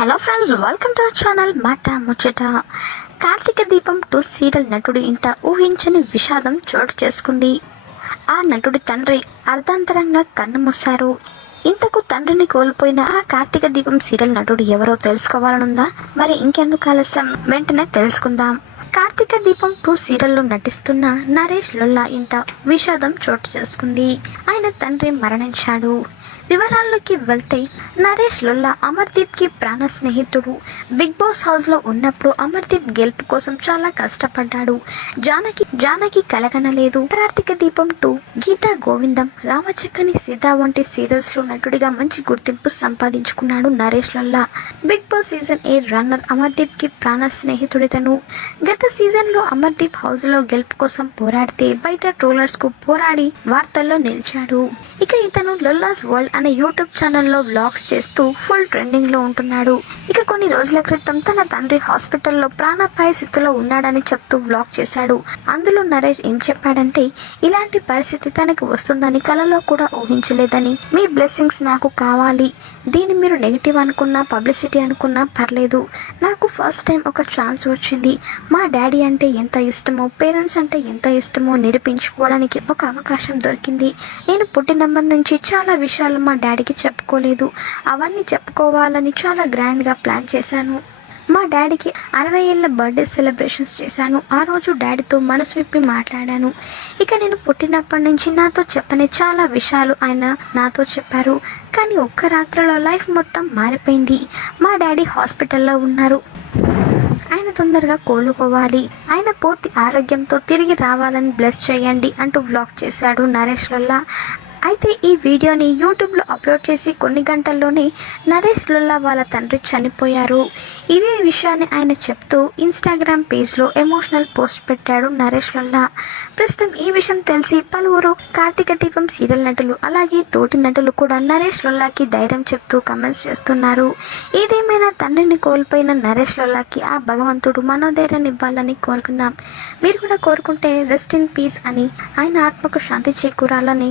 Hello friends welcome to our channel Maata Muchata Karthika దీపం two serial నటుడు ఇంట ఊహించని విషాదం చోటు చేసుకుంది ఆ నటుడి తండ్రి అర్ధాంతరంగా కన్నుమూశారు ఇంతకు తండ్రిని కోల్పోయిన ఆ కార్తీక దీపం సీరియల్ నటుడు ఎవరో తెలుసుకోవాలనుందా మరి ఇంకెందుకు ఆలస్యం వెంటనే తెలుసుకుందాం కార్తీక దీపం టూ సీరియల్లో నటిస్తున్న నరేష్ లొల్లా ఇంత విషాదం చోటు చేసుకుంది. ఆయన తండ్రి మరణించాడు. వివరాల్లోకి వెళ్తే నరేష్ లొల్లా అమర్దీప్కి ప్రాణ స్నేహితుడు. బిగ్ బాస్ హౌస్లో ఉన్నప్పుడు అమర్దీప్ గెలుపు కోసం చాలా కష్టపడ్డాడు. జానకి జానకి కలగనలేదు. కార్తీక దీపం టూ గీతా గోవిందం రామచక్కని సీత వంటి సీరియల్స్లో నటుడిగా మంచి గుర్తింపు సంపాదించుకున్నాడు Naresh Lolla. Bigg Boss season eight runner అమర్దీప్కి ప్రాణ స్నేహితుడితను? గత సీజన్లో అమర్దీప్ హౌస్లో గెలుపు కోసం పోరాడితే బయట ట్రోలర్స్కు పోరాడి వార్తల్లో నిలిచాడు. ఇక ఇతను లొల్లాస్ వరల్డ్ అనే యూట్యూబ్ ఛానల్లో వ్లాగ్స్ చేస్తూ ఫుల్ ట్రెండింగ్లో ఉంటున్నాడు. ఇక కొన్ని రోజుల క్రితం తన తండ్రి హాస్పిటల్లో ప్రాణాపాయ స్థితిలో ఉన్నాడని చెప్తూ వ్లాగ్ చేశాడు. అందులో నరేష్ ఏం చెప్పాడంటే ఇలాంటి పరిస్థితి తనకి వస్తుందని కలలో కూడా ఊహించలేదని. మీ బ్లెస్సింగ్స్ నాకు కావాలి. దీన్ని మీరు నెగిటివ్ అనుకున్నా పబ్లిసిటీ అనుకున్నా పర్లేదు. నాకు ఫస్ట్ టైం ఒక ఛాన్స్ వచ్చింది. మా డాడీ అంటే ఎంత ఇష్టమో పేరెంట్స్ అంటే ఎంత ఇష్టమో నిరూపించుకోవడానికి ఒక అవకాశం దొరికింది. నేను పుట్టినప్పటి నుంచి చాలా విషయాలు మా డాడీకి చెప్పుకోలేదు. అవన్నీ చెప్పుకోవాలని చాలా గ్రాండ్గా ప్లాన్ చేశాను. మా డాడీకి అరవై ఏళ్ళ బర్త్డే సెలబ్రేషన్స్ చేశాను. ఆ రోజు డాడీతో మనసు విప్పి మాట్లాడాను. ఇక నేను పుట్టినప్పటి నుంచి నాతో చెప్పని చాలా విషయాలు ఆయన నాతో చెప్పారు. కానీ ఒక్క రాత్రిలో లైఫ్ మొత్తం మారిపోయింది. మా డాడీ హాస్పిటల్లో ఉన్నారు. ఆయన తొందరగా కోలుకోవాలి. ఆయన పూర్తి ఆరోగ్యంతో తిరిగి రావాలని బ్లెస్ చేయండి అంటూ వ్లాగ్ చేశాడు నరేష్ లొల్లా. అయితే ఈ వీడియోని యూట్యూబ్లో అప్లోడ్ చేసి కొన్ని గంటల్లోనే నరేష్ లుల్లా వాళ్ళ తండ్రి చనిపోయారు. ఇదే విషయాన్ని ఆయన చెప్తూ ఇన్స్టాగ్రామ్ పేజ్లో ఎమోషనల్ పోస్ట్ పెట్టాడు నరేష్ లుల్లా. ప్రస్తుతం ఈ విషయం తెలిసి పలువురు కార్తీక దీపం సీరియల్ నటులు అలాగే తోటి నటులు కూడా నరేష్ లుల్లాకి ధైర్యం చెప్తూ కమెంట్స్ చేస్తున్నారు. ఏదేమైనా తండ్రిని కోల్పోయిన నరేష్ లుల్లాకి ఆ భగవంతుడు మనోధైర్యాన్ని ఇవ్వాలని కోరుకుందాం. మీరు కూడా కోరుకుంటే రెస్ట్ ఇన్ పీస్ అని ఆయన ఆత్మకు శాంతి చేకూరాలని